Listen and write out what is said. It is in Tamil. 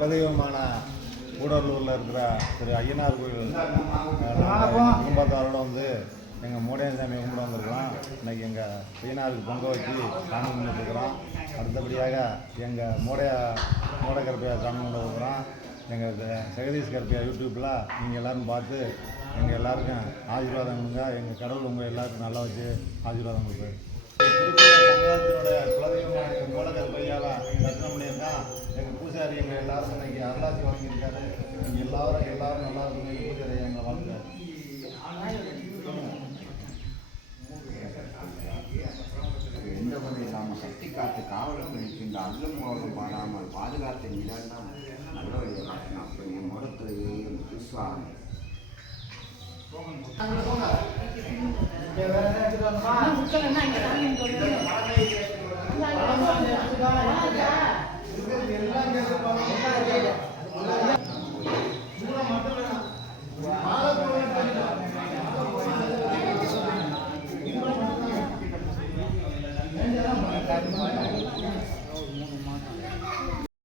குலதெய்வமான கூடலூரில் இருக்கிற திரு ஐயனார் கோயில் குடும்பத்தாரோட வந்து எங்கள் மூடையன் சாமியை கும்பிட வந்திருக்கிறோம். இன்றைக்கி எங்கள் ஐயனாருக்கு பொங்க வச்சு சாமி கும்பிட்டுருக்குறோம். அடுத்தபடியாக எங்கள் மூடை கருப்பையா சாமி கும்பிட இருக்கிறோம். எங்கள் ஜெகதீஷ் கருப்பையா யூடியூப்பில் நீங்கள் எல்லோரும் பார்த்து எங்கள் எல்லாருக்கும் ஆசீர்வாதம் கொடுங்க. எங்கள் கடவுள் உங்கள் எல்லாருக்கும் நல்லா வச்சு ஆசீர்வாதம் கொடுப்பாரு. சமுதாயத்தினுடைய குலதெய்வமான எங்கள் மூடை கருப்பையாவை தரிசனம் பண்ணியிருக்கோம். எங்கள் பூசாரி எங்கள் எல்லாருக்கும் இன்றைக்கி அருளாசி வாங்கியிருக்காரு. நீங்கள் எல்லாரும் நல்லா இருக்கும். எங்கள் பூசாரி எங்கள் வாழ்க்கை எந்த வகை இல்லாமல் சக்தி காத்து காவலுக்கு இருக்கின்ற அல்லும் கோலம் பாடாமல் பாதுகாத்த நிலம் நல்லவழியை காட்டினா அப்படி என் முகத்திலேயே விஸ்வாமி